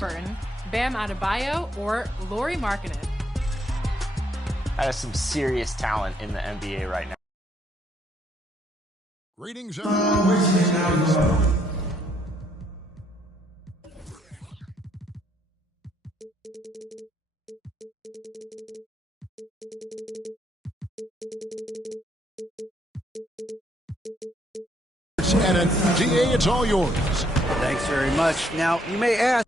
Halliburton, Bam Adebayo, or Lauri Markkanen? That is some serious talent in the NBA right now. Greetings, everyone. And DA, it's all yours. Thanks very much. Now, you may ask.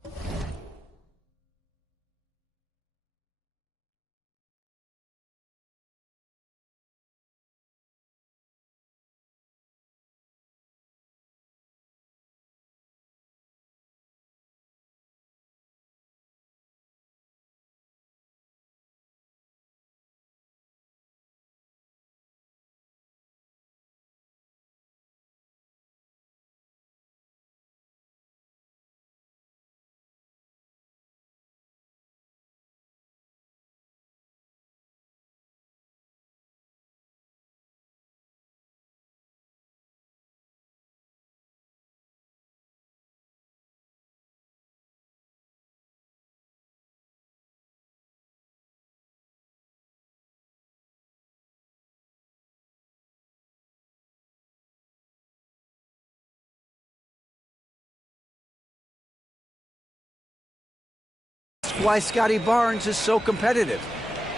Why Scotty Barnes is so competitive.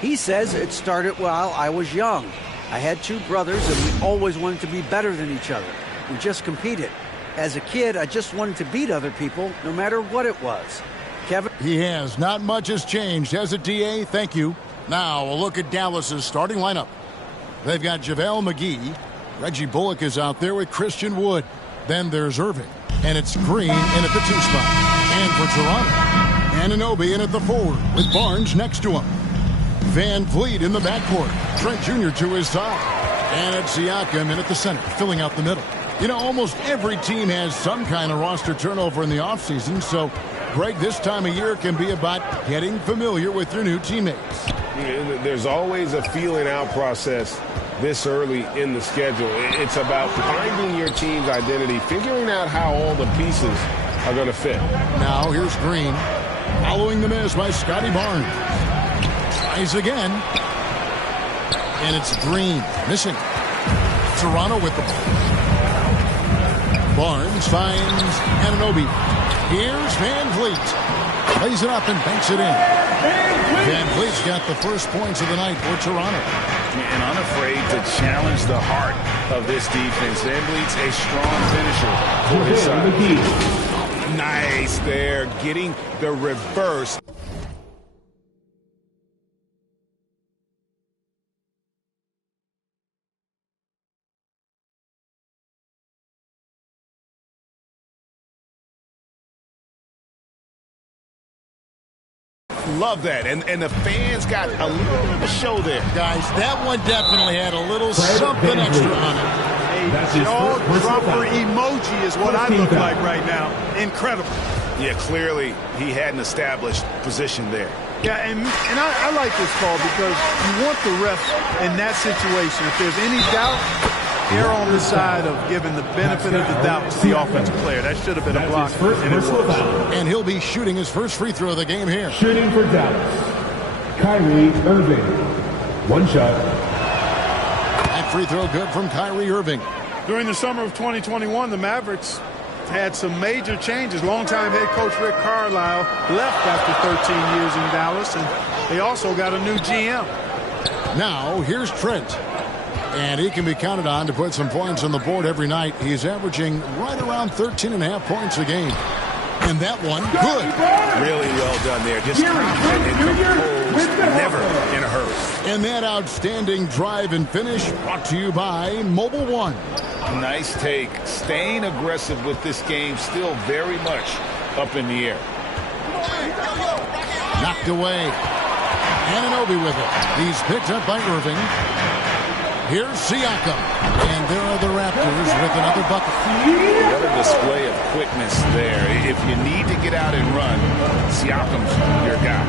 He says it started while I was young. I had two brothers and we always wanted to be better than each other. We just competed. As a kid, I just wanted to beat other people no matter what it was. Kevin? He has. Not much has changed, has it, DA? Thank you. Now, a look at Dallas's starting lineup. They've got JaVale McGee. Reggie Bullock is out there with Christian Wood. Then there's Irving. And it's Green in at the 2 spot. And for Toronto, Anunoby in at the forward with Barnes next to him. Van Vliet in the backcourt. Trent Jr. to his side. And it's Siakam in at the center, filling out the middle. You know, almost every team has some kind of roster turnover in the offseason, so, Greg, this time of year can be about getting familiar with your new teammates. There's always a feeling out process this early in the schedule. It's about finding your team's identity, figuring out how all the pieces are going to fit. Now here's Green, following the miss by Scotty Barnes. Tries again. And it's Green, missing. Toronto with the ball. Barnes finds Anunoby. Here's Van Vliet. Lays it up and banks it in. Van Vliet's got the first points of the night for Toronto. And unafraid to challenge the heart of this defense. Van Vliet's a strong finisher for his side. Nice there, getting the reverse. Love that. And the fans got a little bit of a show there. Guys, that one definitely had a little something extra on it. A jaw-dropper emoji is what I look like right now. Incredible. Yeah, clearly he had an established position there. Yeah, and I like this call because you want the ref in that situation. If there's any doubt, err on the side of giving the benefit of the doubt to the offensive player. That should have been a block. And he'll be shooting his first free throw of the game here. Shooting for Dallas, Kyrie Irving. One shot. That free throw good from Kyrie Irving. During the summer of 2021, the Mavericks had some major changes. Longtime head coach Rick Carlisle left after 13 years in Dallas, and they also got a new GM. Now, here's Trent. And he can be counted on to put some points on the board every night. He's averaging right around 13.5 points a game. And that one, good. Really well done there. Just confident and composed, never in a hurry. And that outstanding drive and finish brought to you by Mobile One. Nice take. Staying aggressive with this game, still very much up in the air. Knocked away. Anunoby with it. He's picked up by Irving. Here's Siakam. And there are the Raptors with another bucket. What a display of quickness there. If you need to get out and run, Siakam's your guy.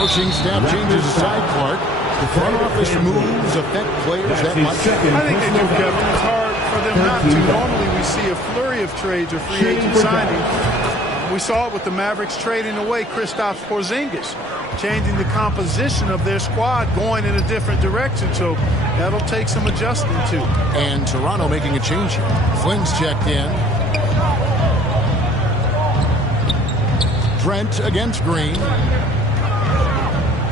Coaching staff changes side Clark. The front office moves affect players that much. I think they do, Kevin. It's hard for them not to. Normally we see a flurry of trades or free agent signings. We saw it with the Mavericks trading away Kristaps Porzingis, changing the composition of their squad, going in a different direction. So that'll take some adjusting too. And Toronto making a change here. Flynn's checked in. Trent against Green.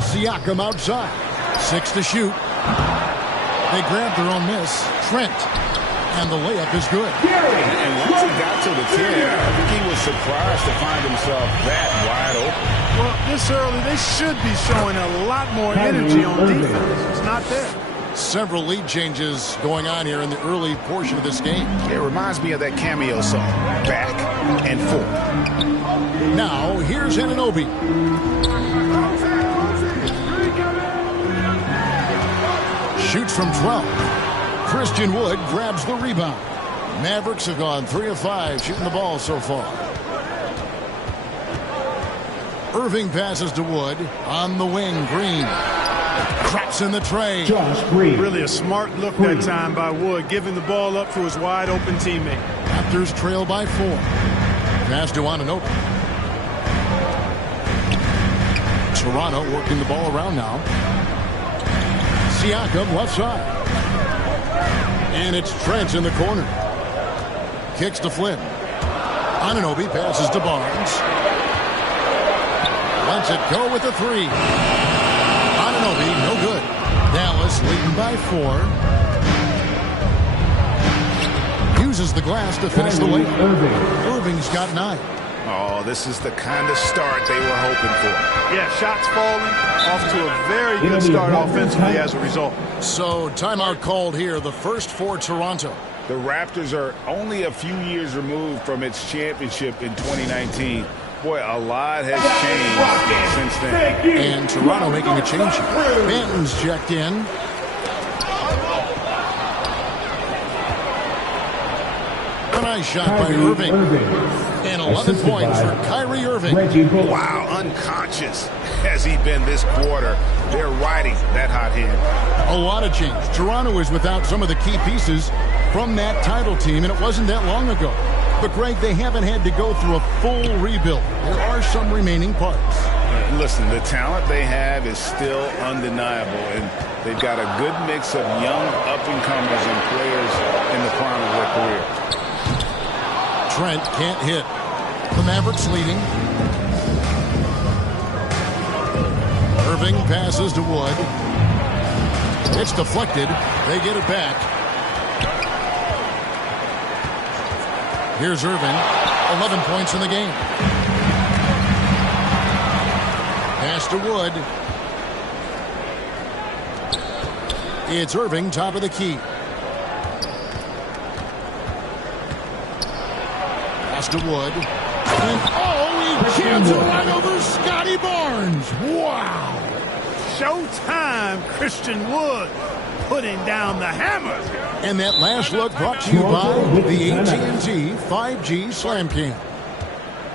Siakam outside. 6 to shoot. They grabbed their own miss. Trent. And the layup is good. And once he got to the 10, I think he was surprised to find himself that wide open. Well, this early, they should be showing a lot more energy on defense. It's not there. Several lead changes going on here in the early portion of this game. It reminds me of that cameo song, Back and Forth. Now, here's Anunoby. Shoots from 12. Christian Wood grabs the rebound. Mavericks have gone 3 of 5 shooting the ball so far. Irving passes to Wood. On the wing, Green. Traps in the tray. Josh Green. Really a smart look that time by Wood, giving the ball up to his wide open teammate. Raptors trail by 4. Pass to Anunoby. Toronto working the ball around now. Siakam left side. And it's Trent in the corner. Kicks to Flynn. Anunoby passes to Barnes. Lets it go with the 3. Anunoby, no good. Dallas leading by 4. Uses the glass to finish the layup. Irving's got 9. Oh, this is the kind of start they were hoping for. Yeah, shots falling, off to a very good start offensively as a result. So, timeout called here, the first for Toronto. The Raptors are only a few years removed from its championship in 2019. Boy, a lot has changed since then. And Toronto making a change here. Banton's checked in. A nice shot by Irving. And 11 points for Kyrie Irving. Wow, unconscious has he been this quarter. They're riding that hot hand. A lot of change. Toronto is without some of the key pieces from that title team, and it wasn't that long ago. But, Greg, they haven't had to go through a full rebuild. There are some remaining parts. Listen, the talent they have is still undeniable, and they've got a good mix of young up-and-comers and players in the prime of their career. Trent can't hit. The Mavericks leading. Irving passes to Wood. It's deflected. They get it back. Here's Irving. 11 points in the game. Pass to Wood. It's Irving, top of the key. Pass to Wood. And he jams it right over Scotty Barnes. Wow. Showtime, Christian Wood putting down the hammer. And that last look brought to you by the AT&T 5G Slam Cam.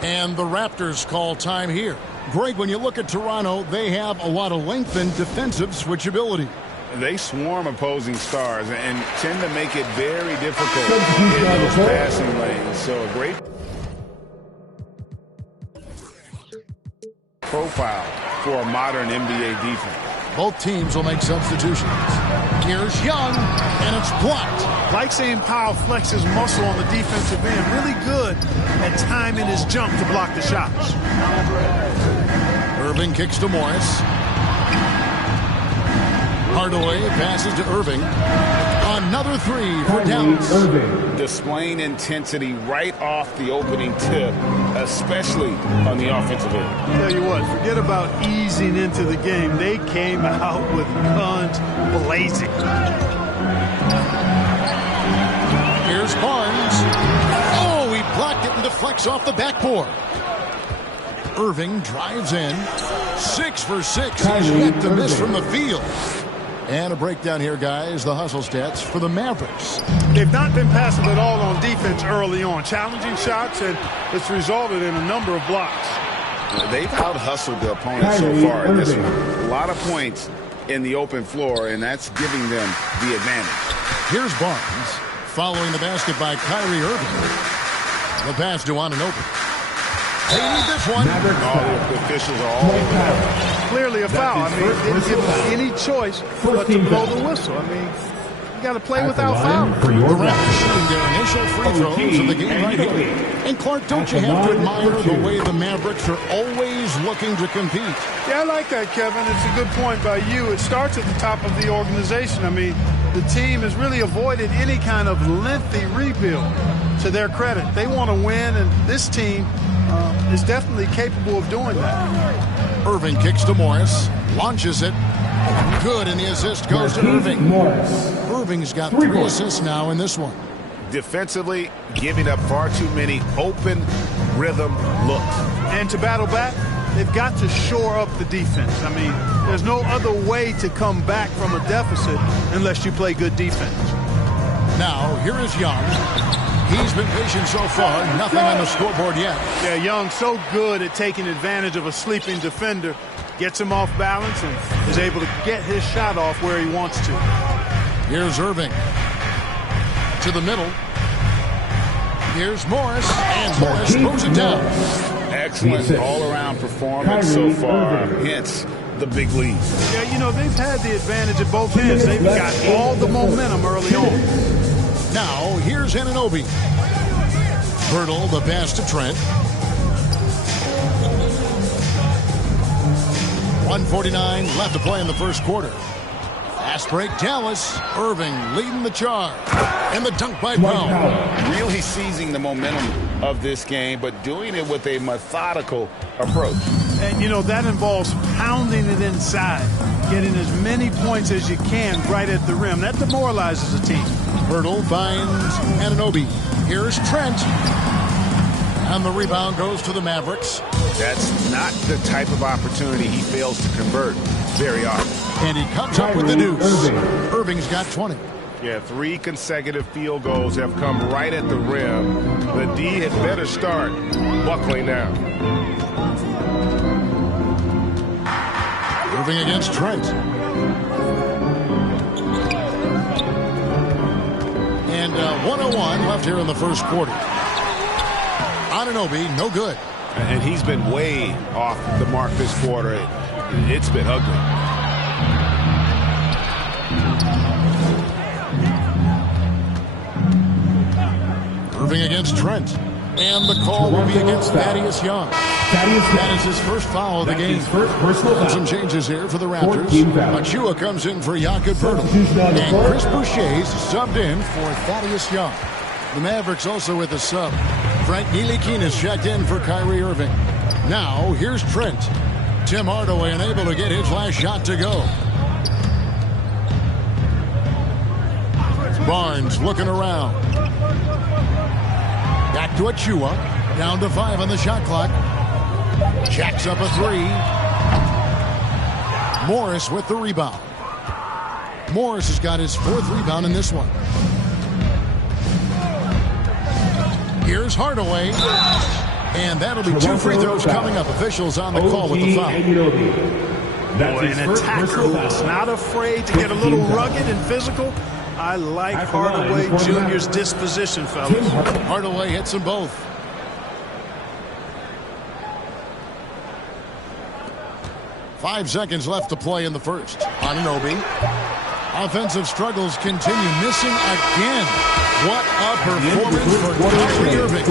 And the Raptors call time here. Greg, when you look at Toronto, they have a lot of length and defensive switchability. They swarm opposing stars and tend to make it very difficult in those passing lanes. So a great profile for a modern NBA defense. Both teams will make substitutions. Here's Young, and it's blocked. Like seeing Powell flex his muscle on the defensive end. Really good at timing his jump to block the shots. Irving kicks to Morris. Hardaway passes to Irving. Another 3 for Dallas. Displaying intensity right off the opening tip, especially on the offensive end. Tell you what, forget about easing into the game. They came out with guns blazing. Here's Barnes. Oh, he blocked it and deflects off the backboard. Irving drives in. 6 for 6. He's yet to miss from the field. And a breakdown here, guys. The hustle stats for the Mavericks. They've not been passive at all on defense early on. Challenging shots, and it's resulted in a number of blocks. They've out-hustled the opponent so far in this one. A lot of points in the open floor, and that's giving them the advantage. Here's Barnes. Following the basket by Kyrie Irving. The pass to Anunoby. They need this one. The officials are all over that. Clearly a foul. I mean, they didn't give them any choice but to blow the whistle. I mean, you got to play without foul. The Raptors shooting their initial free throws of the game right here. And Clark, don't you have to admire the way the Mavericks are always looking to compete? Yeah, I like that, Kevin. It's a good point by you. It starts at the top of the organization. I mean, the team has really avoided any kind of lengthy rebuild. To their credit, they want to win, and this team is definitely capable of doing that. Irving kicks to Morris, launches it. Good, and the assist goes to Irving. Irving's got 3 assists now in this one. Defensively, giving up far too many open rhythm looks. And to battle back, they've got to shore up the defense. I mean, there's no other way to come back from a deficit unless you play good defense. Now, here is Young. He's been patient so far. Nothing on the scoreboard yet. Yeah, Young so good at taking advantage of a sleeping defender. Gets him off balance and is able to get his shot off where he wants to. Here's Irving. To the middle. Here's Morris. And Morris throws it down. Excellent all-around performance so far. Hence the big lead. Yeah, you know, they've had the advantage at both ends. They've got all the momentum early on. Now, here's Anunoby. Hurdle the pass to Trent. 1:49 left to play in the first quarter. Fast break, Dallas. Irving leading the charge. And the dunk by Brown. Really seizing the momentum of this game, but doing it with a methodical approach. And, you know, that involves pounding it inside, getting as many points as you can right at the rim. That demoralizes a team. Hurdle finds Anunoby. Here's Trent. And the rebound goes to the Mavericks. That's not the type of opportunity he fails to convert very often. And he comes up with the deuce. Irving's got 20. Yeah, 3 consecutive field goals have come right at the rim. The D had better start buckling now. Irving against Trent. And 1:01 left here in the first quarter. Anunoby, no good. And he's been way off the mark this quarter. It's been ugly. Irving against Trent. And the call will be against Thaddeus Young. That is his first foul of the game. And some changes here for the Raptors. Achua comes in for Jakob Poeltl. And Chris Boucher's subbed in for Thaddeus Young. The Mavericks also with a sub. Frank Ntilikina checked in for Kyrie Irving. Now, here's Trent. Tim Hardaway unable to get his last shot to go. Barnes looking around. Back to Achua. Down to 5 on the shot clock. Jacks up a 3. Morris with the rebound. Morris has got his 4th rebound in this one. Here's Hardaway. And that'll be 2 free throws coming up. Officials on the call with the foul. Boy, an attacker who's not afraid to get a little rugged and physical. I like Hardaway Jr.'s disposition, fellas. Hardaway hits them both. Five seconds left to play in the first. Anunoby. Offensive struggles continue. Missing again. What a performance for Kyrie Irving.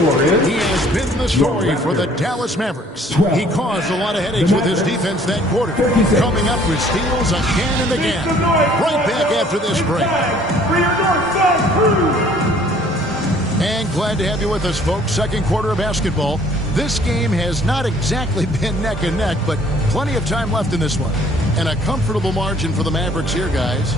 He has been the story for the Dallas Mavericks. He caused a lot of headaches with his defense that quarter. Coming up with steals again and again. Right back after this break. And glad to have you with us, folks. Second quarter of basketball. This game has not exactly been neck and neck, but plenty of time left in this one. And a comfortable margin for the Mavericks here, guys.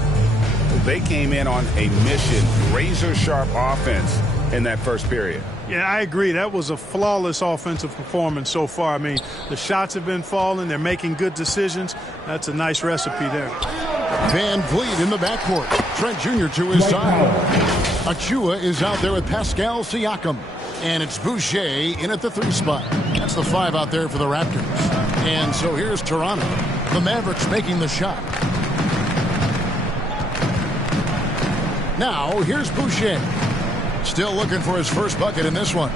They came in on a mission, razor-sharp offense in that first period. Yeah, I agree. That was a flawless offensive performance so far. I mean, the shots have been falling. They're making good decisions. That's a nice recipe there. Van Vliet in the backcourt. Trent Jr. to his side. Achua is out there with Pascal Siakam. And it's Boucher in at the 3 spot. That's the 5 out there for the Raptors. And so here's Toronto. The Mavericks making the shot. Now, here's Boucher. Still looking for his first bucket in this one.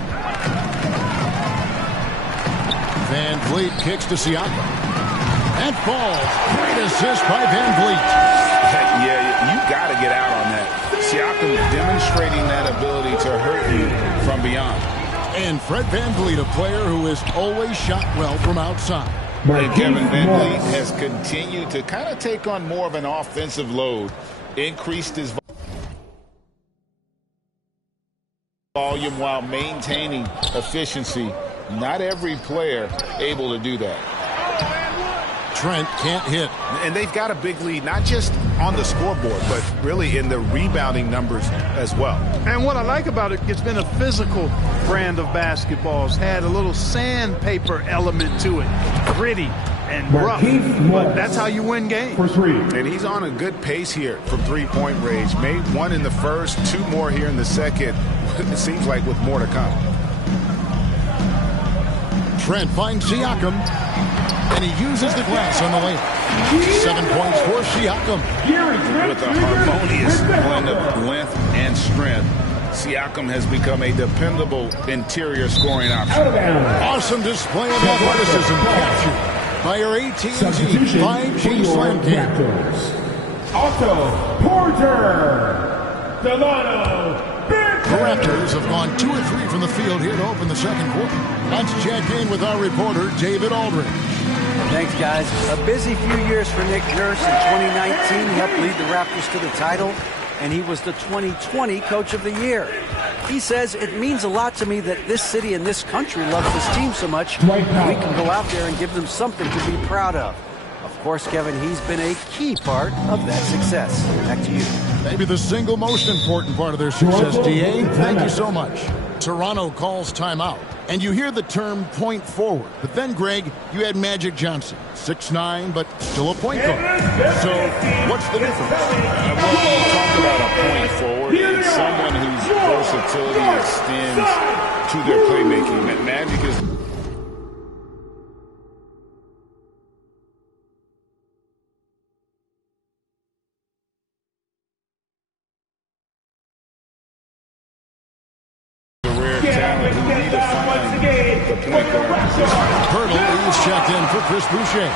Van Vliet kicks to Siakam. And falls. Great assist by Van Vliet. Yeah, you got to get out on that. Siakam demonstrating that ability to hurt you from beyond. And Fred Van Vliet, a player who has always shot well from outside. And Kevin Van Vliet has continued to kind of take on more of an offensive load, increased his volume while maintaining efficiency. Not every player able to do that. Trent can't hit. And they've got a big lead, not just on the scoreboard, but really in the rebounding numbers as well. And what I like about it, it's been a physical brand of basketball. It's had a little sandpaper element to it. Gritty and rough. But that's how you win games. And he's on a good pace here from three-point range. Made one in the first, two more here in the second. It seems like with more to come. Trent finds Siakam. And he uses the glass on the layup. 7 points for Siakam. With a harmonious blend of length and strength, Siakam has become a dependable interior scoring option. Awesome display of athleticism captured by our AT&T 5G Slam Cam. Otto Porter. Delano. The Raptors have gone 2 of 3 from the field here to open the second quarter. Let's check in with our reporter, David Aldridge. Thanks, guys. A busy few years for Nick Nurse. In 2019, he helped lead the Raptors to the title, and he was the 2020 Coach of the Year. He says, it means a lot to me that this city and this country loves this team so much. We can go out there and give them something to be proud of. Of course, Kevin, he's been a key part of that success. Back to you. Maybe the single most important part of their success, DA. Thank you so much. Toronto calls timeout. And you hear the term point forward. But then, Greg, you had Magic Johnson. 6'9", but still a point guard. So, what's the difference? Well, you talk about a point forward. It's someone whose versatility extends to their playmaking. Magic is... Pirtle is checked in for Chris Boucher.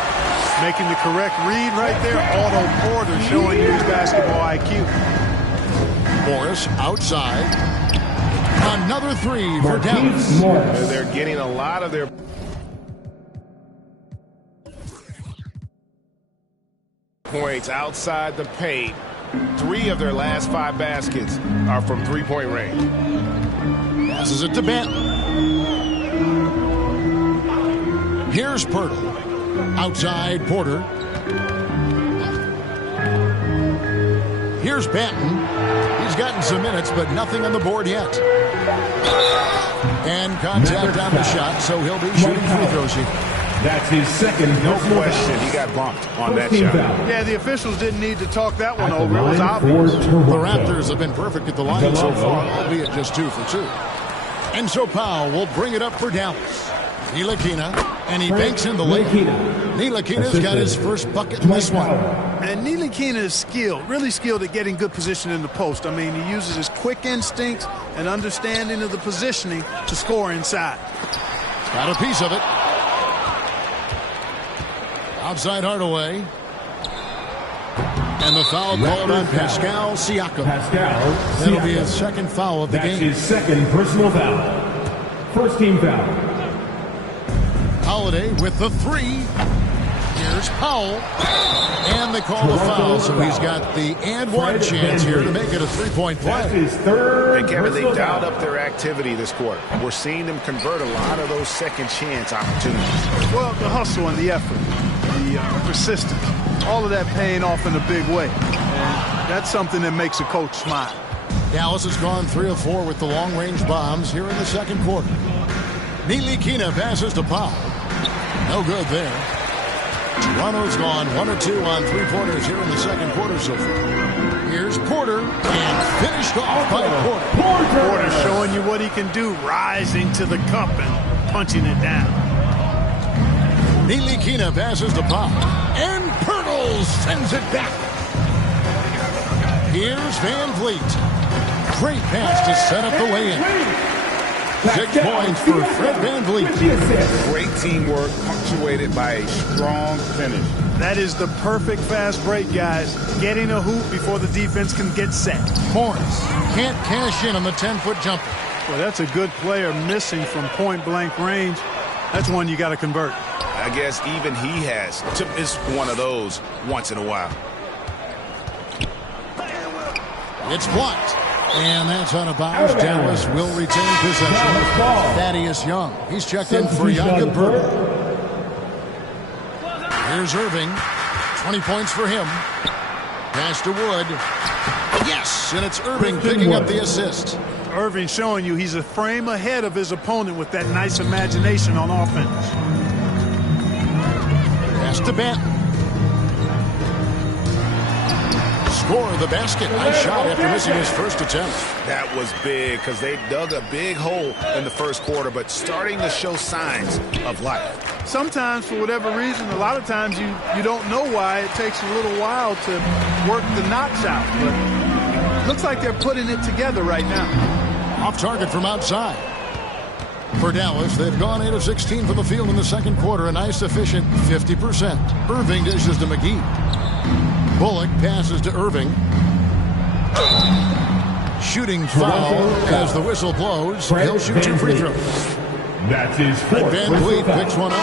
Making the correct read right there. Otto Porter showing you his basketball IQ. Morris outside. Another 3 for Dallas. They're getting a lot of their points outside the paint. 3 of their last 5 baskets are from three-point range. Passes it to Benton. Here's Pirtle. Outside Porter. Here's Benton. He's gotten some minutes, but nothing on the board yet. And contact on the shot, so he'll be shooting free throws here. That's his second. No question, he got bumped on that shot. Yeah, the officials didn't need to talk that one over. It was obvious. The Raptors have been perfect at the line so far, albeit just 2 for 2. And so Powell will bring it up for Dallas. Ntilikina, and he banks in the lane. Ntilikina's got his first bucket in this one. And Ntilikina is skilled, really skilled at getting good position in the post. I mean, he uses his quick instincts and understanding of the positioning to score inside. Got a piece of it. Outside Hardaway. And the foul called on Pascal Siakam. That'll be his second foul of the game. That's his second personal foul. First team foul. Holiday with the 3. Here's Powell. And they call the foul, so he's got the and one chance here to make it a 3-point play. That's his third. And Kevin, they've dialed up their activity this quarter. We're seeing them convert a lot of those second chance opportunities. Well, the hustle and the effort, the persistence, all of that paying off in a big way. And that's something that makes a coach smile. Dallas has gone 3 of 4 with the long-range bombs here in the second quarter. Ntilikina passes to Powell. No good there. Toronto's gone 1 of 2 on 3-pointers here in the second quarter so far. Here's Porter, and finished off by Porter. Porter showing you what he can do, rising to the cup and punching it down. Ntilikina passes to Powell, and Pirtle sends it back. Here's Van Vliet. Great pass to set up the lay-in. 6 points for Fred VanVleet. Great teamwork punctuated by a strong finish. That is the perfect fast break, guys. Getting a hoop before the defense can get set. Morris can't cash in on the 10-foot jumper. Well, that's a good player missing from point-blank range. That's one you got to convert. I guess even he has to miss one of those once in a while. It's blocked. And that's out of bounds. Dallas will retain possession. Thaddeus Young. He's checked in for Jakob Berger. Here's Irving. 20 points for him. Pass to Wood. Yes, and it's Irving picking up the assist. Irving showing you he's a frame ahead of his opponent with that nice imagination on offense. Pass to Banton. Score the basket. Nice shot after missing his first attempt. That was big because they dug a big hole in the first quarter, but starting to show signs of life. Sometimes, for whatever reason, a lot of times you don't know why. It takes a little while to work the knots out. But looks like they're putting it together right now. Off target from outside. For Dallas, they've gone 8 of 16 from the field in the second quarter. A nice, efficient 50%. Irving dishes to McGee. Bullock passes to Irving. Shooting foul as the whistle blows. He'll shoot 2 free throws. That's his fourth. VanVleet picks one up.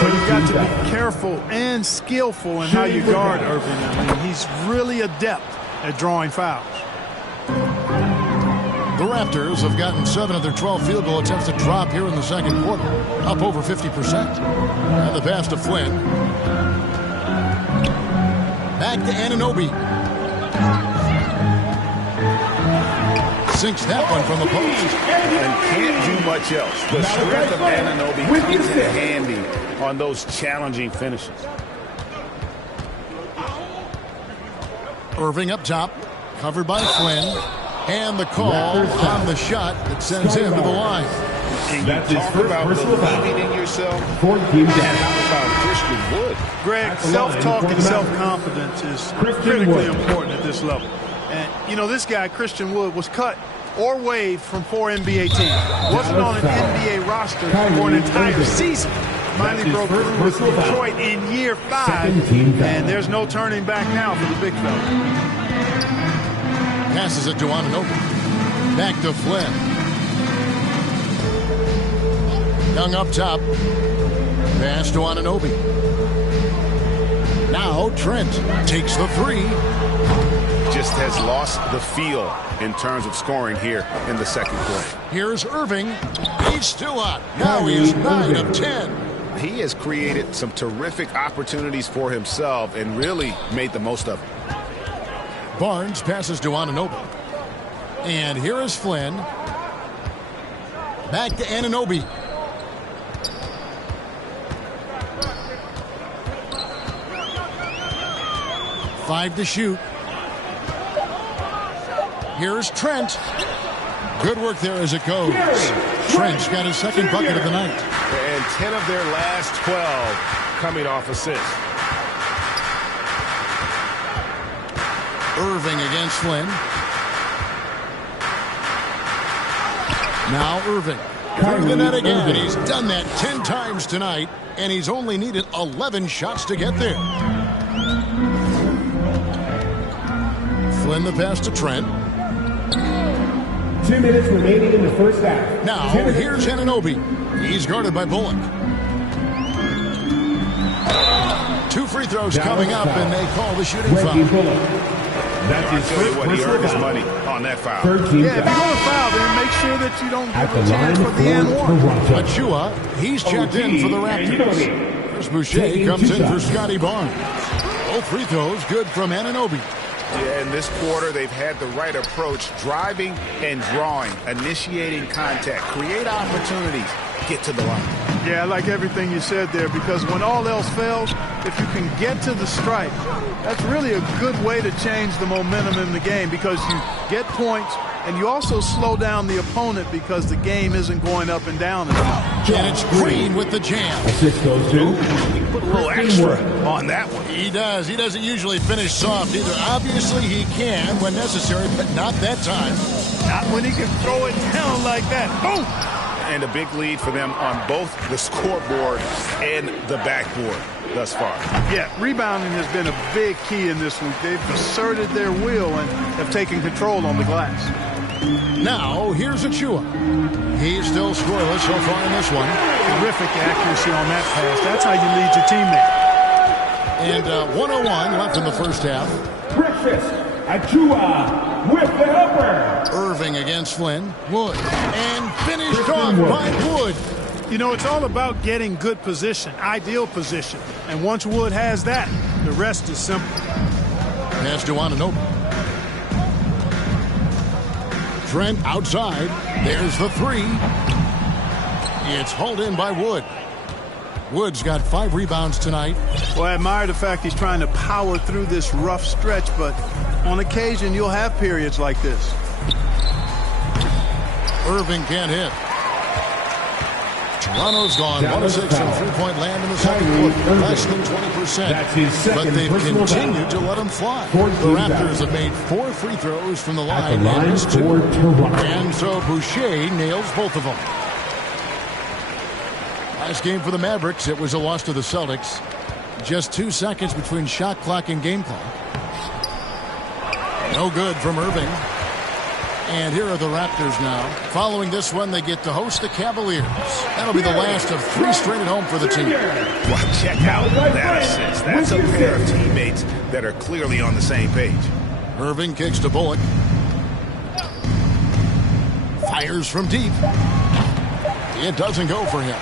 But you've got to be careful and skillful in how you guard Irving. I mean, he's really adept at drawing fouls. The Raptors have gotten 7 of their 12 field goal attempts to drop here in the second quarter, up over 50%. And the pass to Flynn. Back to Anunoby. Sinks that one from the post. And can't do much else. The strength of Anunoby comes in handy on those challenging finishes. Irving up top, covered by Flynn. And the call on the shot that sends him to the line. And That's you his talk first about personal foul. believing in yourself. 14 down. How about Christian Wood? Greg, self-talk and self-confidence is critically important at this level. And, you know, this guy, Christian Wood, was cut or waived from 4 NBA teams. Wasn't on an NBA roster for an entire season. Finally broke through with Detroit in year 5. And there's no turning back now for the big fella. Passes it to Anunoby. Back to Flynn. Young up top. Pass to Anunoby. Now Trent takes the 3. Just has lost the feel in terms of scoring here in the second quarter. Here's Irving. He's still up. Now he is 9 of 10. He has created some terrific opportunities for himself and really made the most of it. Barnes passes to Anunoby. And here is Flynn. Back to Anunoby. Five to shoot. Here's Trent. Good work there as it goes. Trent's got his second bucket of the night. And 10 of their last 12 coming off assists. Irving against Flynn. Now Irving. Through the net again. He's done that 10 times tonight, and he's only needed 11 shots to get there. Flynn the pass to Trent. 2 minutes remaining in the first half. Now here's Anunoby. He's guarded by Bullock. 2 free throws coming up, and they call the shooting foul. That's his first what, he earned his money on that foul. Yeah, if you're going to foul, then make sure that you don't give a chance for the and one. Achua, he's checked in for the Raptors. Chris Boucher comes in for Scotty Barnes. Both free throws good from Anunoby. Yeah, in this quarter, they've had the right approach, driving and drawing, initiating contact, create opportunities, get to the line. Yeah, I like everything you said there, because when all else fails, if you can get to the stripe, that's really a good way to change the momentum in the game, because you get points and you also slow down the opponent because the game isn't going up and down anymore. And it's Green with the jam. Assist goes to. He put a little extra on that one. He does. He doesn't usually finish soft either. Obviously, he can when necessary, but not that time. Not when he can throw it down like that. Boom! and a big lead for them on both the scoreboard and the backboard thus far. Yeah, rebounding has been a big key in this one. They've asserted their will and have taken control on the glass. Now, here's Achua. He's still scoreless so far in this one. Terrific accuracy on that pass. That's how you lead your teammate. And 1:01 left in the first half. Breakfast. Achua with the helper. Irving against Flynn. Wood. And finished off by Wood. You know, it's all about getting good position, ideal position. And once Wood has that, the rest is simple. Pass to Anunoby. Trent outside. There's the three. It's hauled in by Wood. Wood's got 5 rebounds tonight. Well, I admire the fact he's trying to power through this rough stretch, but on occasion you'll have periods like this. Irving can't hit. Toronto's gone 1-6 from three-point land in the second quarter, less than 20%. But they've continued to let them fly. The Raptors have made 4 free throws from the line and missed 2. And so Boucher nails both of them. Last game for the Mavericks, it was a loss to the Celtics. Just 2 seconds between shot clock and game clock. No good from Irving. And here are the Raptors now. Following this one, they get to host the Cavaliers. That'll be the last of 3 straight at home for the team. Well, check out that assist. That's a pair of teammates that are clearly on the same page. Irving kicks to Bullock. Fires from deep. It doesn't go for him.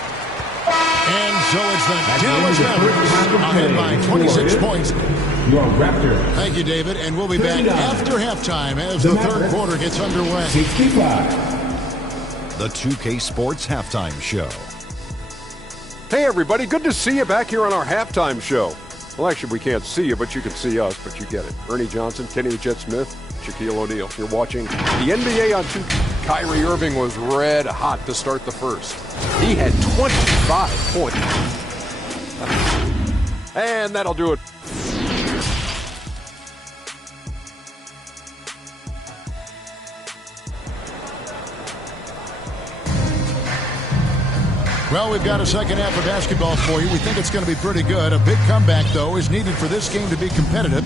And so it's the Dallas Mavericks ahead by 26 points. Your Raptors. Thank you, David. And we'll be back after halftime as the third quarter gets underway. 65. The 2K Sports Halftime Show. Hey, everybody. Good to see you back here on our halftime show. Well, actually, we can't see you, but you can see us, but you get it. Ernie Johnson, Kenny the Jet Smith, Shaquille O'Neal. You're watching the NBA on 2K. Kyrie Irving was red hot to start the first. He had 25 points. And that'll do it. Well, we've got a second half of basketball for you. We think it's going to be pretty good. A big comeback, though, is needed for this game to be competitive.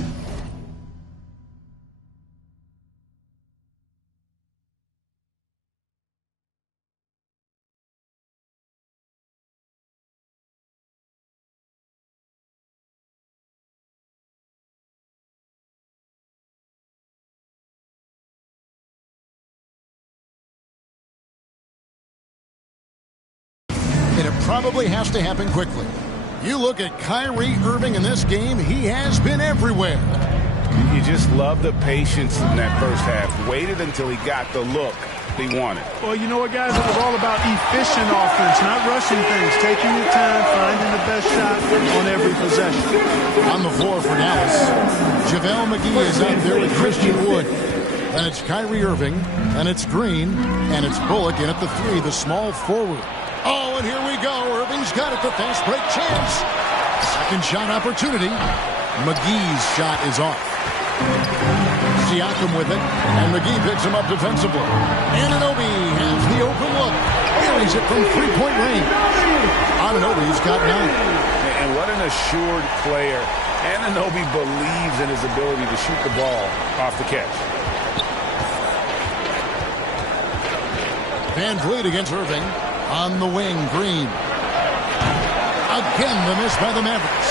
It probably has to happen quickly. You look at Kyrie Irving in this game, he has been everywhere. You just love the patience in that first half. Waited until he got the look he wanted. Well, you know what, guys? It was all about efficient offense, not rushing things, taking your time, finding the best shot on every possession. On the floor for Dallas, JaVale McGee is out there with Christian Wood. And it's Kyrie Irving, and it's Green, and it's Bullock in at the 3, the small forward. Oh, and here we go. Irving's got it. The fast break chance. Second shot opportunity. McGee's shot is off. Siakam with it, and McGee picks him up defensively. Anunoby has the open look. Carries it from three-point range. Anunoby's got 9. And what an assured player. Anunoby believes in his ability to shoot the ball off the catch. Van Vliet against Irving. On the wing, Green. Again, the miss by the Mavericks.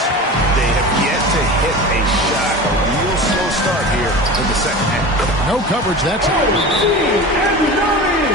They have yet to hit a shot. A real slow start here in the second half. No coverage that time.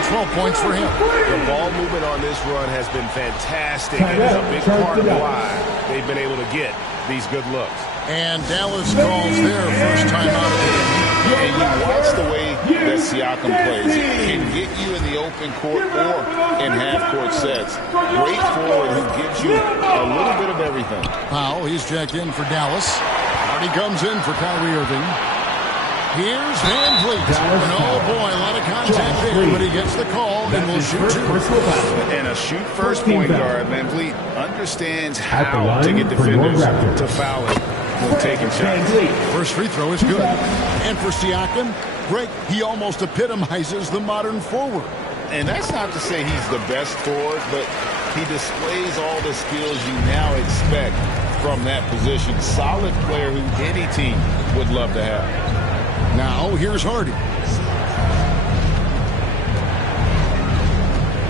12 points for him. The ball movement on this run has been fantastic. And it's a big part of why they've been able to get these good looks. And Dallas calls their first time out of the game. And you watch the way that Siakam plays. He can get you in the open court or in half-court sets. Great forward who gives you a little bit of everything. Powell, he's checked in for Dallas. Hardy comes in for Kyrie Irving. Here's Van Vliet. And oh boy, a lot of contact there, but he gets the call and will shoot 2. And a shoot-first point guard, Van Vliet understands how to get defenders to foul it. Taking shots. First free throw is good. And for Siakam, Greg, he almost epitomizes the modern forward. And that's not to say he's the best forward, but he displays all the skills you now expect from that position. Solid player who any team would love to have. Now, here's Hardy.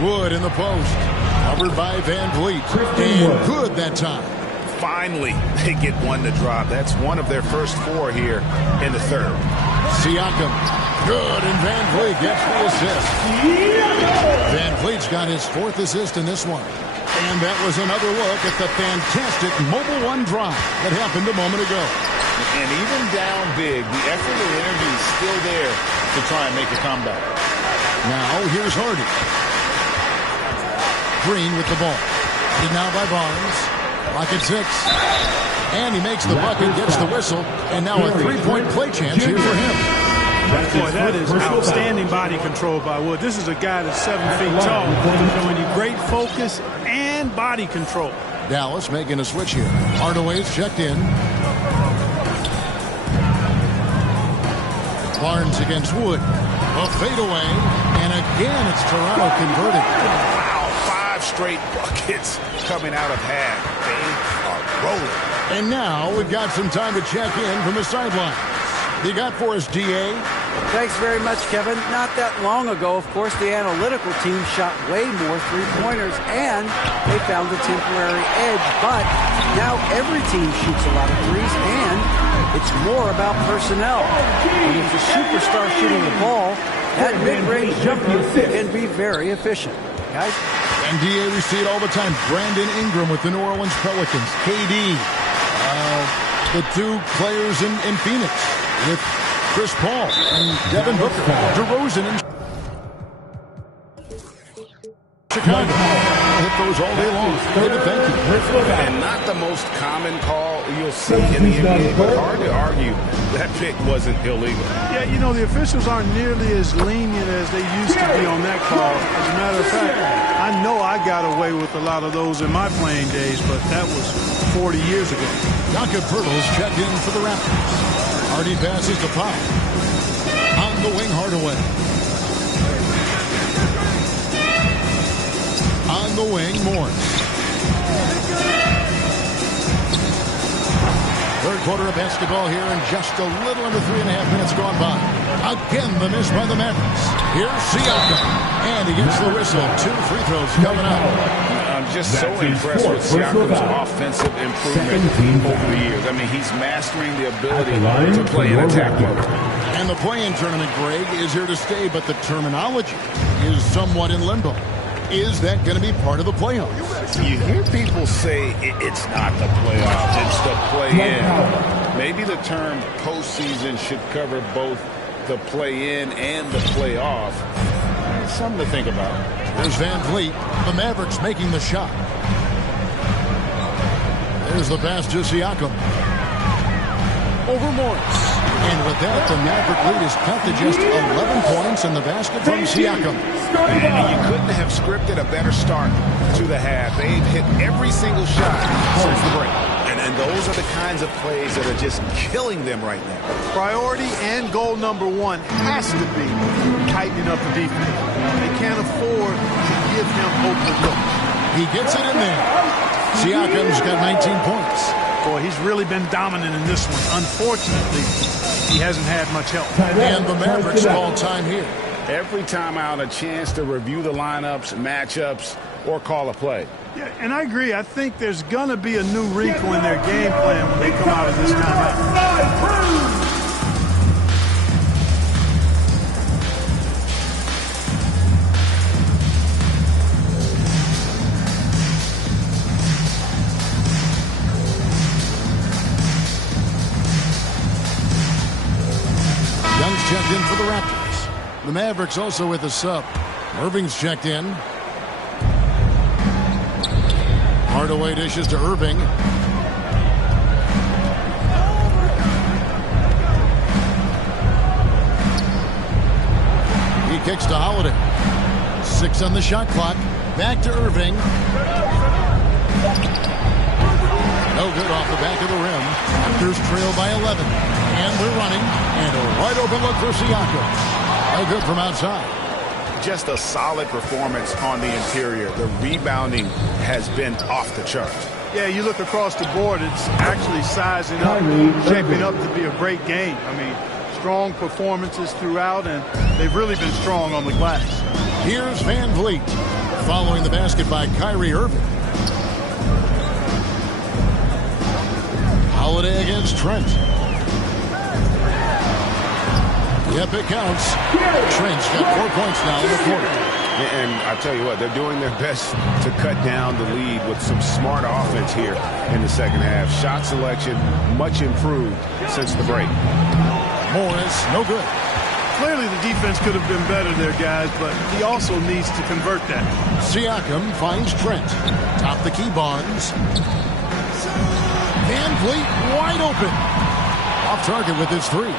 Wood in the post. Covered by Van Vliet. And good that time. Finally, they get one to drop. That's one of their first 4 here in the third. Siakam. Good, and Van Vliet gets the assist. Van Vliet's got his 4th assist in this one. And that was another look at the fantastic Mobile One drive that happened a moment ago. And even down big, the effort and energy is still there to try and make a comeback. Now, here's Hardy. Green with the ball. Headed now by Barnes. Clock at 6. And he makes the bucket, gets the whistle, and now a 3-point play chance here for him. Boy, that is outstanding body control by Wood. This is a guy that's 7 feet tall, showing you great focus and body control. Dallas making a switch here. Hardaway's checked in. Barnes against Wood. A fadeaway, and again it's Toronto converting. Wow, 5 straight buckets coming out of half. They are rolling. And now we've got some time to check in from the sideline. You got for us, D.A.? Thanks very much, Kevin. Not that long ago, of course, the analytical team shot way more three-pointers, and they found a temporary edge. But now every team shoots a lot of threes, and it's more about personnel. And if the superstar shooting the ball, that mid-range jumper can be very efficient. Guys? And D.A., we see it all the time. Brandon Ingram with the New Orleans Pelicans. KD, the 2 players in Phoenix with Chris Paul and Devin Booker, DeRozan in Chicago. Hit those all day long. David, thank you. And not the most common call you'll see in the NBA, but hard to argue that pick wasn't illegal. Yeah, you know, the officials aren't nearly as lenient as they used to be on that call. As a matter of fact, I know I got away with a lot of those in my playing days, but that was 40 years ago. Jakob Poeltl's checked in for the Raptors. Hardy passes to Pop. On the wing, Hardaway. On the wing, Morris. Third quarter of basketball here, and just a little under 3.5 minutes gone by. Again, the miss by the Mavericks. Here's Siakam. And he gets the whistle. 2 free throws coming up. I'm just so impressed with Siakam's offensive improvement over the years. I mean, he's mastering the ability to play in attack mode. And the play-in tournament, Greg, is here to stay, but the terminology is somewhat in limbo. Is that going to be part of the playoffs? You hear people say it's not the playoffs, it's the play-in. Maybe the term postseason should cover both the play-in and the playoff. It's something to think about. There's Van Vliet. The Mavericks making the shot. There's the pass to Siakam. Over Morris. And with that, the Maverick lead is cut to just 11 points in the basket from Siakam. And you couldn't have scripted a better start to the half. They've hit every single shot since the break. And those are the kinds of plays that are just killing them right now. Priority and goal number 1 has to be tightening up the defense. They can't afford to give him open looks. He gets it in there. Siakam's got 19 points. Boy, he's really been dominant in this one. Unfortunately, he hasn't had much help. And the Mavericks call time here. Every time out, a chance to review the lineups, matchups, or call a play. Yeah, and I agree. I think there's going to be a new wrinkle in their game plan when they come out of this timeout. Young's checked in for the Raptors. The Mavericks also with a sub. Irving's checked in. Hardaway dishes to Irving. He kicks to Holiday. 6 on the shot clock. Back to Irving. No good off the back of the rim. Raptors trail by 11. And they're running. And a wide open look for Siakam. No good from outside. just a solid performance on the interior. The rebounding has been off the charts. Yeah, you look across the board, it's actually sizing up, shaping up to be a great game. I mean, strong performances throughout, and they've really been strong on the glass. Here's Van Vliet, following the basket by Kyrie Irving. Holiday against Trent. Yep, it counts. Trent's got 4 points now in the quarter. And I tell you what, they're doing their best to cut down the lead with some smart offense here in the second half. Shot selection much improved since the break. Morris, no good. Clearly the defense could have been better there, guys, but he also needs to convert that. Siakam finds Trent. Top the key, Barnes. Van Vliet wide open. Off target with his three.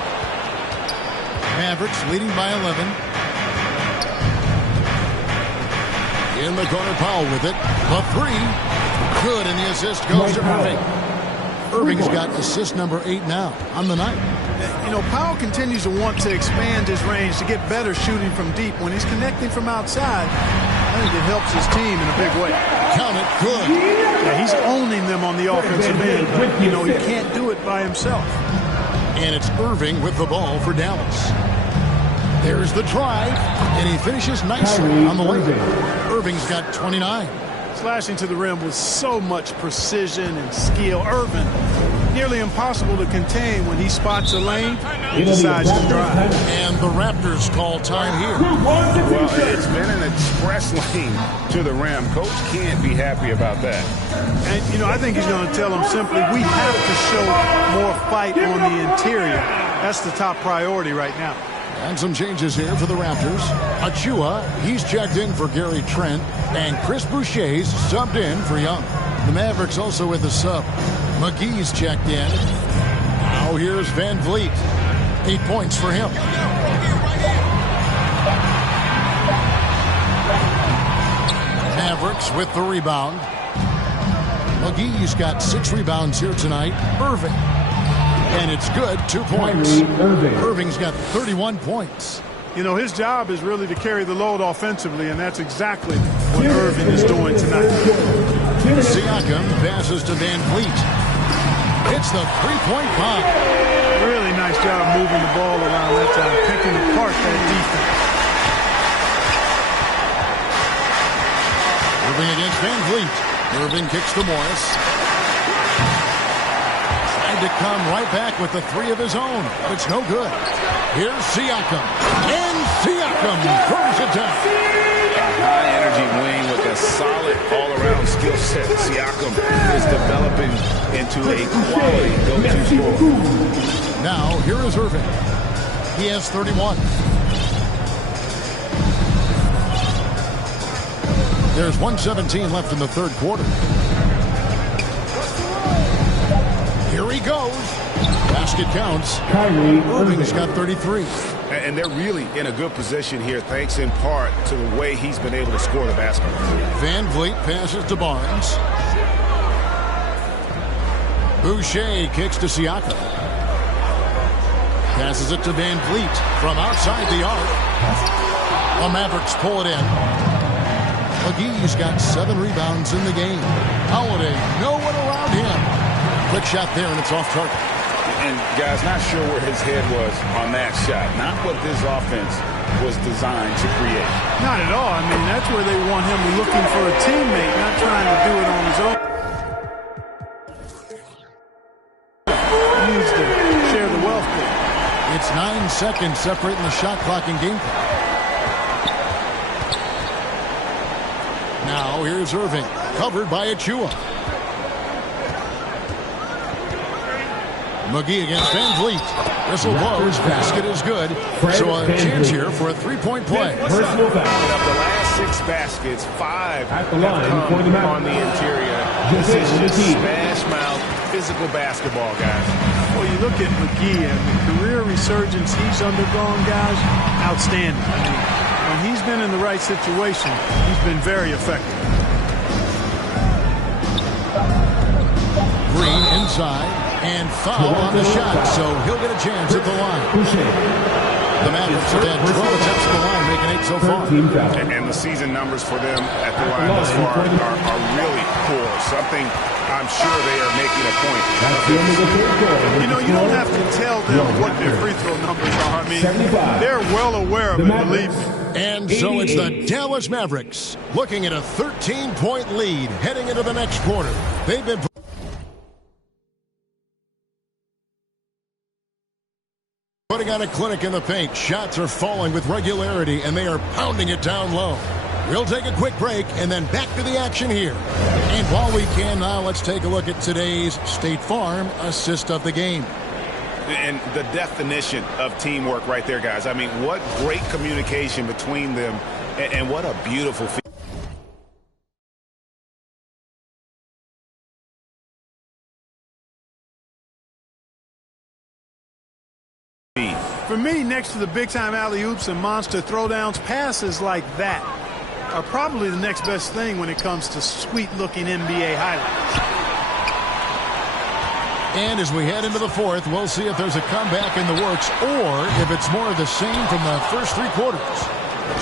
Mavericks leading by 11. In the corner, Powell with it. The three. Good, and the assist goes to Irving. Irving's got assist number 8 now on the night. You know, Powell continues to want to expand his range to get better shooting from deep. When he's connecting from outside, I think it helps his team in a big way. Count it, good. Yeah, he's owning them on the offensive end, but, you know, he can't do it by himself. And it's Irving with the ball for Dallas. There's the drive, and he finishes nicely on the way. Irving's got 29. Slashing to the rim with so much precision and skill. Irving, nearly impossible to contain when he spots a lane and decides to drive. And the Raptors call time here. Well, it's been an express lane to the rim. Coach can't be happy about that. And, you know, I think he's going to tell them simply, we have to show more fight on the interior. That's the top priority right now. And some changes here for the Raptors. Achua, he's checked in for Gary Trent, and Chris Boucher's subbed in for Young. The Mavericks also with a sub. McGee's checked in. Now here's Van Vliet. 8 points for him. Mavericks with the rebound. McGee's got 6 rebounds here tonight. Irving. And it's good, 2 points. Irving's got 31 points. You know, his job is really to carry the load offensively, and that's exactly what Irving is doing tonight. Siakam passes to Van Vliet. Hits the three-point bomb. Really nice job moving the ball around that time, picking apart that defense. Irving against Van Vliet. Irving kicks to Morris. To come right back with the 3 of his own, but it's no good. Here's Siakam, and Siakam throws it down. A high-energy wing with a solid all-around skill set. Siakam is developing into a quality go-to scorer. Now, here is Irving. He has 31. There's 1:17 left in the third quarter. Here he goes. Basket counts. Irving's got 33. And they're really in a good position here, thanks in part to the way he's been able to score the basketball. Van Vliet passes to Barnes. Boucher kicks to Siakam. Passes it to Van Vliet from outside the arc. The Mavericks pull it in. McGee's got 7 rebounds in the game. Holiday, no one around him. Quick shot there, and it's off target. And, guys, not sure where his head was on that shot. Not what this offense was designed to create. Not at all. I mean, that's where they want him looking for a teammate, not trying to do it on his own. He needs to share the wealth there. It's 9 seconds separating the shot clock and game clock. Now, here's Irving, covered by Achua. McGee against Van Vliet. Whistle blows. Basket is good. So a chance here for a three-point play. Of the last 6 baskets, 5 have come on the interior. This is just smash-mouth physical basketball, guys. Well, you look at McGee and the career resurgence he's undergone, guys, outstanding. I mean, when he's been in the right situation, he's been very effective. Green inside. And foul on the shot, so he'll get a chance at the line. The Mavericks have had 12 attempts at the line, making 8 so far. And the season numbers for them at the line thus far are really poor. Something I'm sure they are making a point. You know, you don't have to tell them what their free throw numbers are. I mean, they're well aware of it, believe me. And so it's the Dallas Mavericks looking at a 13-point lead heading into the next quarter. They've been putting on a clinic in the paint. Shots are falling with regularity, and they are pounding it down low. We'll take a quick break and then back to the action here. And while we can now, let's take a look at today's State Farm assist of the game. And the definition of teamwork right there, guys. I mean, what great communication between them, and what a beautiful feat. For me, next to the big-time alley-oops and monster throwdowns, passes like that are probably the next best thing when it comes to sweet-looking NBA highlights. And as we head into the fourth, we'll see if there's a comeback in the works or if it's more of the same from the first 3 quarters.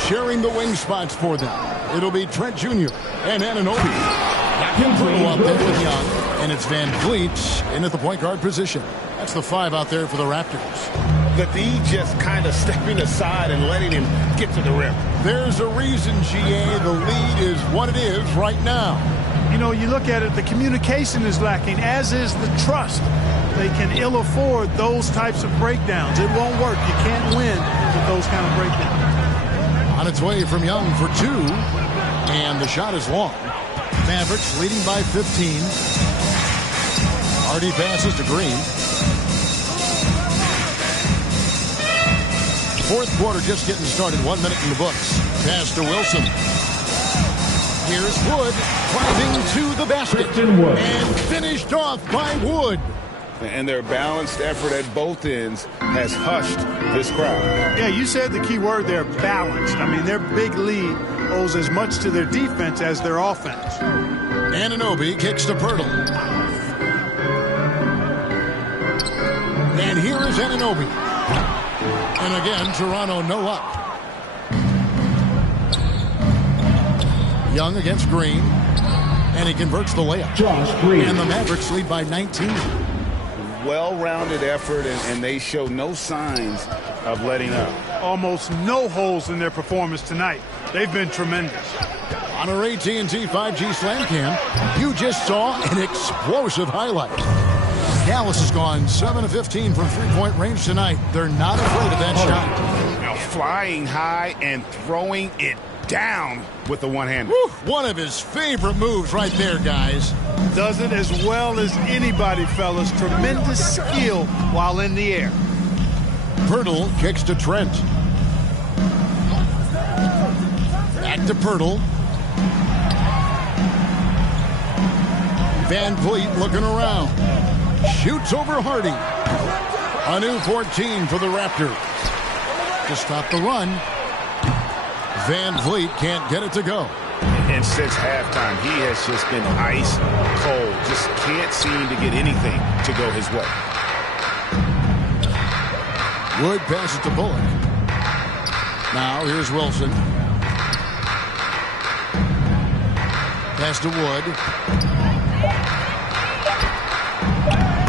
Sharing the wing spots for them, it'll be Trent Jr. and Anunoby. Kimbrell up there with Young, and it's Van Vliet in at the point guard position. That's the 5 out there for the Raptors. The D just kind of stepping aside and letting him get to the rim. There's a reason, GA, the lead is what it is right now. You know, you look at it, the communication is lacking, as is the trust. They can ill afford those types of breakdowns. It won't work. You can't win with those kind of breakdowns. On its way from Young for 2, and the shot is long. Mavericks leading by 15. Hardy passes to Green. Fourth quarter just getting started. 1 minute in the books. Pass to Wilson. Here's Wood driving to the basket and finished off by Wood. And their balanced effort at both ends has hushed this crowd. Yeah, you said the key word there, balanced. I mean, their big lead owes as much to their defense as their offense. Anunoby kicks to Pirtle. And here is Anunoby. And again, Toronto no luck. Young against Green. And he converts the layup. Josh Green. And the Mavericks lead by 19. Well-rounded effort, and they show no signs of letting up. Almost no holes in their performance tonight. They've been tremendous. On our AT&T 5G Slam Cam, you just saw an explosive highlight. Dallas has gone 7 of 15 from three-point range tonight. They're not afraid of that shot. Now flying high and throwing it down with the one-hander. One of his favorite moves right there, guys. Does it as well as anybody, fellas. Tremendous skill while in the air. Pirtle kicks to Trent. Back to Pirtle. Van Vliet looking around. Shoots over Hardy. A new 14 for the Raptors. To stop the run. Van Vliet can't get it to go. And since halftime, he has just been ice cold. Just can't seem to get anything to go his way. Wood passes to Bullock. Now here's Wilson. Pass to Wood.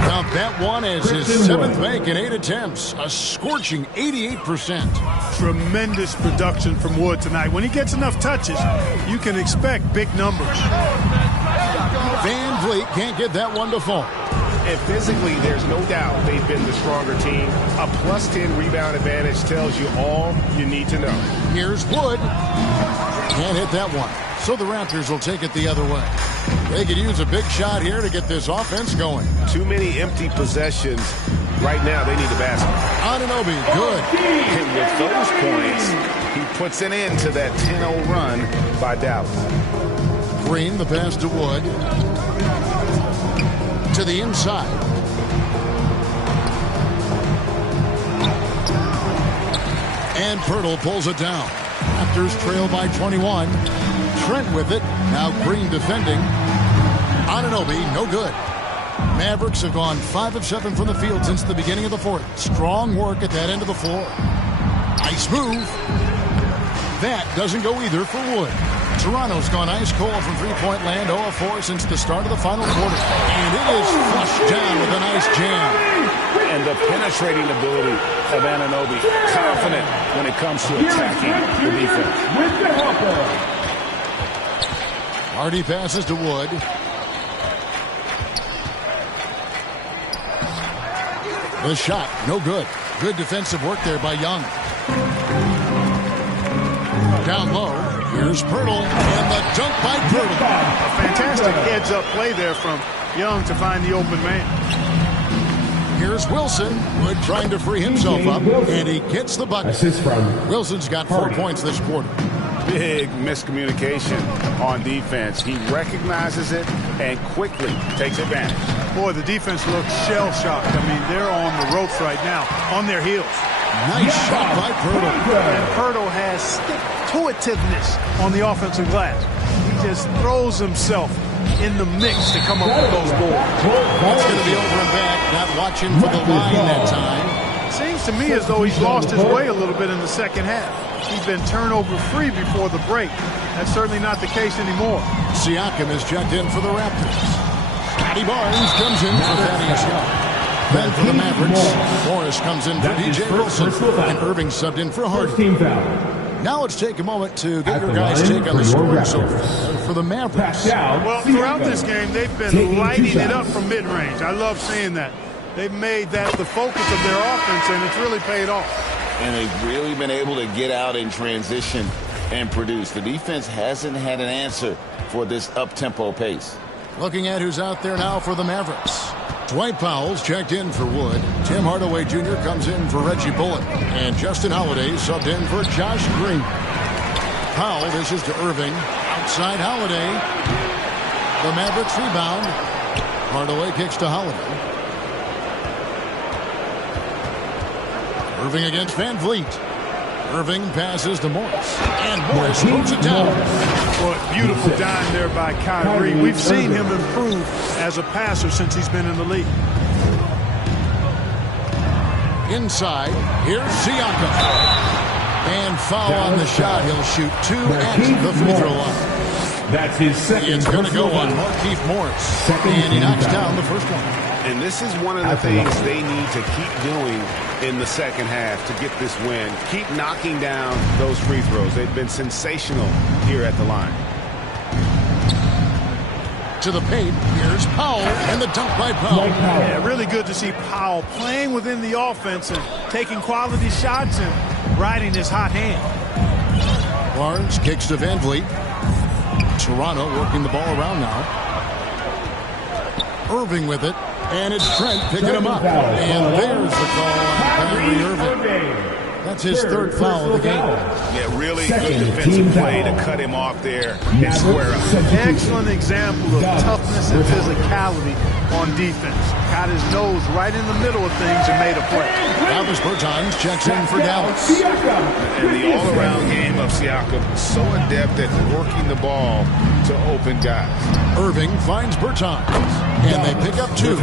Now that one is his 7th make in 8 attempts. A scorching 88%. Tremendous production from Wood tonight. When he gets enough touches, you can expect big numbers. Van Vliet can't get that one to fall. And physically, there's no doubt they've been the stronger team. A plus 10 rebound advantage tells you all you need to know. Here's Wood. Can't hit that one. So the Raptors will take it the other way. They could use a big shot here to get this offense going. Too many empty possessions. Right now, they need the basket. Anunoby, good. And with those points, he puts an end to that 10-0 run by Dallas. Green, the pass to Wood. To the inside. And Pirtle pulls it down. Raptors trail by 21. Trent with it. Now Green defending. Anunoby, no good. Mavericks have gone 5 of 7 from the field since the beginning of the fourth. Strong work at that end of the floor. Nice move. That doesn't go either for Wood. Toronto's gone ice cold from three-point land, 0 of 4 since the start of the final quarter. And it is flushed down with a nice jam. And the penetrating ability of Anunoby, confident when it comes to attacking the defense. Hardy passes to Wood. The shot, no good. Good defensive work there by Young. Down low, here's Pirtle, and the dunk by Pirtle. A fantastic heads-up play there from Young to find the open man. Here's Wilson. Wood trying to free himself up, and he gets the bucket. Wilson's got 4 points this quarter. Big miscommunication on defense. He recognizes it and quickly takes advantage. Boy, the defense looks shell-shocked. I mean, they're on the ropes right now, on their heels. Nice shot by Pirtle. And Pirtle has stick-to-itiveness on the offensive glass. He just throws himself in the mix to come up with those boards. That's going to be over and back. Not watching for the line that time. Seems to me as though he's lost his way a little bit in the second half. He's been turnover-free before the break. That's certainly not the case anymore. Siakam is checked in for the Raptors. Scotty Barnes comes in for Thaddeus Young. Then for the Mavericks, Morris comes in for DJ Wilson, and Irving subbed in for Hardy. Now let's take a moment to get your guys' take on the scoring so far for the Mavericks. Well, throughout this game, they've been lighting it up from mid-range. I love seeing that. They've made that the focus of their offense, and it's really paid off. And they've really been able to get out in transition and produce. The defense hasn't had an answer for this up-tempo pace. Looking at who's out there now for the Mavericks. Dwight Powell's checked in for Wood. Tim Hardaway Jr. comes in for Reggie Bullock. And Justin Holiday subbed in for Josh Green. Powell dishes to Irving. Outside Holiday. The Mavericks rebound. Hardaway kicks to Holiday. Irving against Van Vliet. Irving passes to Morris. And Morris moves it down. Well, beautiful dime there by Kyrie. We've seen him improve as a passer since he's been in the league. Inside, here's Siakam. And foul on the shot. He'll shoot 2 at the free throw line. That's his second. It's going to go on Markieff Morris. And he knocks down the first one. And this is one of the things they need to keep doing in the second half to get this win. Keep knocking down those free throws. They've been sensational here at the line. To the paint, here's Powell, and the dunk by Powell. Yeah, really good to see Powell playing within the offense and taking quality shots and riding his hot hand. Barnes kicks to Van Vliet. Toronto working the ball around now. Irving with it. And it's Trent picking him up. And there's the call on Kyrie Irving. That's his third foul of the game. Yeah, really good defensive play to cut him off there and square up. Excellent example of toughness and physicality on defense. Got his nose right in the middle of things and made a play. Davis Bertans checks in for Dallas. And the all-around game of Siakam, so adept at working the ball to open guys. Irving finds Bertans, and they pick up 2.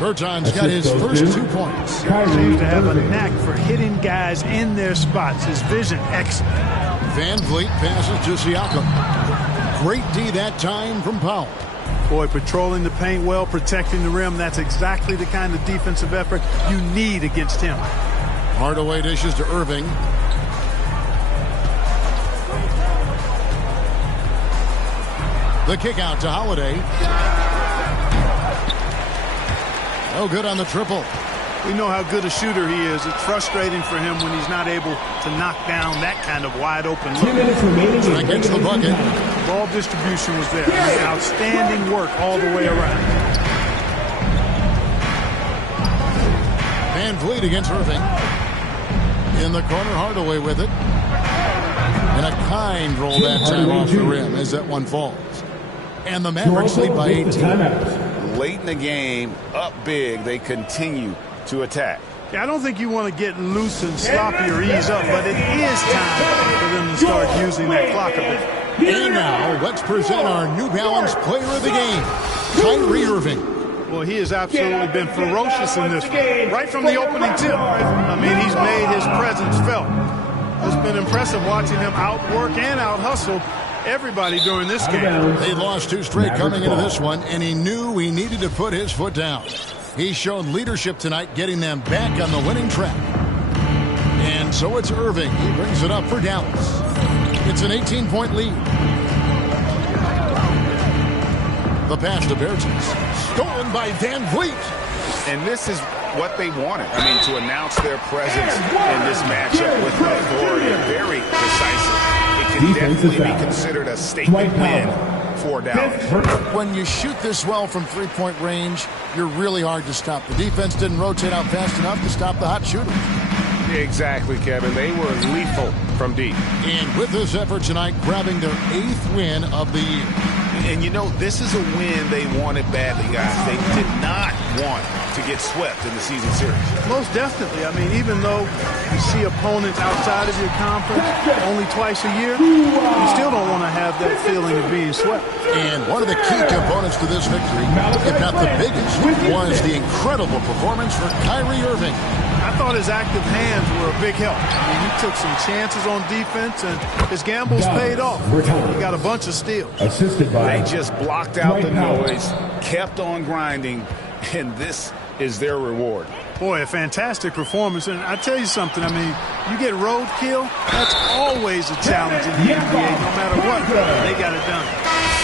Bertans got his first 2 points. Seems to have a knack for hitting guys in their spots. His vision, excellent. Van Vliet passes to Siakam. Great D that time from Powell. Boy, patrolling the paint well, protecting the rim. That's exactly the kind of defensive effort you need against him. Hardaway dishes to Irving. The kick out to Holiday. No good on the triple. We know how good a shooter he is. It's frustrating for him when he's not able to knock down that kind of wide open look. 2 minutes remaining. That gets the bucket. Ball distribution was there. Outstanding work all the way around. Van Vliet against Irving. In the corner, Hardaway with it. And a kind roll that time off the rim as that one falls. And the Mavericks lead by 18. Late in the game, up big, they continue to attack. Yeah, I don't think you want to get loose and sloppy or ease up, but it is time for them to start using that clock a bit. And now, let's present our New Balance player of the game, Kyrie Irving. Well, he has absolutely been ferocious in this one. Right from the opening tip. I mean, he's made his presence felt. It's been impressive watching him outwork and out-hustle everybody during this game. They lost 2 straight coming into this one, and he knew he needed to put his foot down. He showed leadership tonight, getting them back on the winning track. And so it's Irving. He brings it up for Dallas. It's an 18-point lead. The pass to Bertens. Stolen by Van Vliet. And this is what they wanted. I mean, to announce their presence in this matchup with authority, very decisive. It can definitely be considered a statement win for Dallas. When you shoot this well from three-point range, you're really hard to stop. The defense didn't rotate out fast enough to stop the hot shooter. Exactly, Kevin. They were lethal from deep. And with this effort tonight, grabbing their 8th win of the year. And, you know, this is a win they wanted badly, guys. They did not want to get swept in the season series. Most definitely. I mean, even though you see opponents outside of your conference only twice a year, you still don't want to have that feeling of being swept. And one of the key components to this victory, if not the biggest, was the incredible performance for Kyrie Irving. I thought his active hands were a big help. I mean, he took some chances on defense, and his gambles paid off. He got a bunch of steals. They just blocked out the noise, kept on grinding, and this is their reward. Boy, a fantastic performance. And I tell you something, I mean, you get roadkill, that's always a challenge in the NBA. No matter what, they got it done.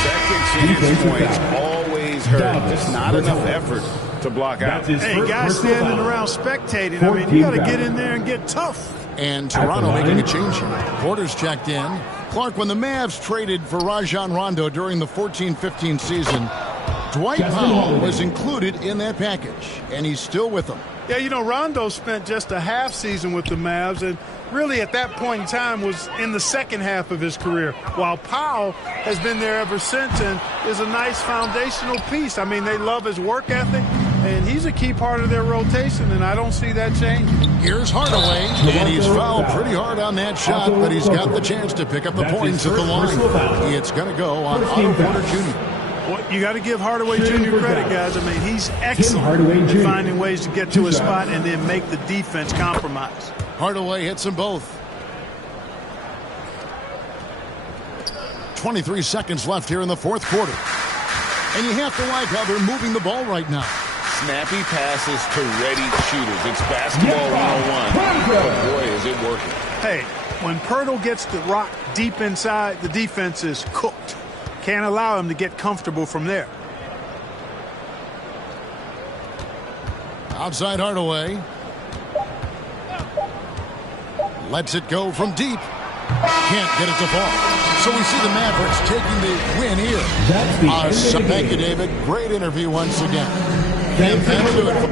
Second chance points always hurt. Just not enough effort to block out. Hey, guys standing around spectating, I mean, you got to get in there and get tough. And Toronto making a change here. Porter's checked in. Clark, when the Mavs traded for Rajon Rondo during the 14-15 season, Dwight Powell was included in that package, and he's still with them. Yeah, you know, Rondo spent just a half season with the Mavs, and really at that point in time was in the second half of his career, while Powell has been there ever since and is a nice foundational piece. I mean, they love his work ethic, and he's a key part of their rotation, and I don't see that changing. Here's Hardaway, and he's fouled pretty hard on that shot, but he's got the chance to pick up the points at the line. It's going to go on Otto Porter Jr. Well, you got to give Hardaway Jr. credit, guys. I mean, he's excellent in finding ways to get to his spot and then make the defense compromise. Hardaway hits them both. 23 seconds left here in the fourth quarter. And you have to like how they're moving the ball right now. Snappy passes to ready shooters. It's basketball 101. But boy, is it working. Hey, when Pirtle gets the rock deep inside, the defense is cooked. Can't allow him to get comfortable from there. Outside Hardaway. Lets it go from deep. Can't get it to fall. So we see the Mavericks taking the win here. Thank you, David. Great interview once again. And that's it for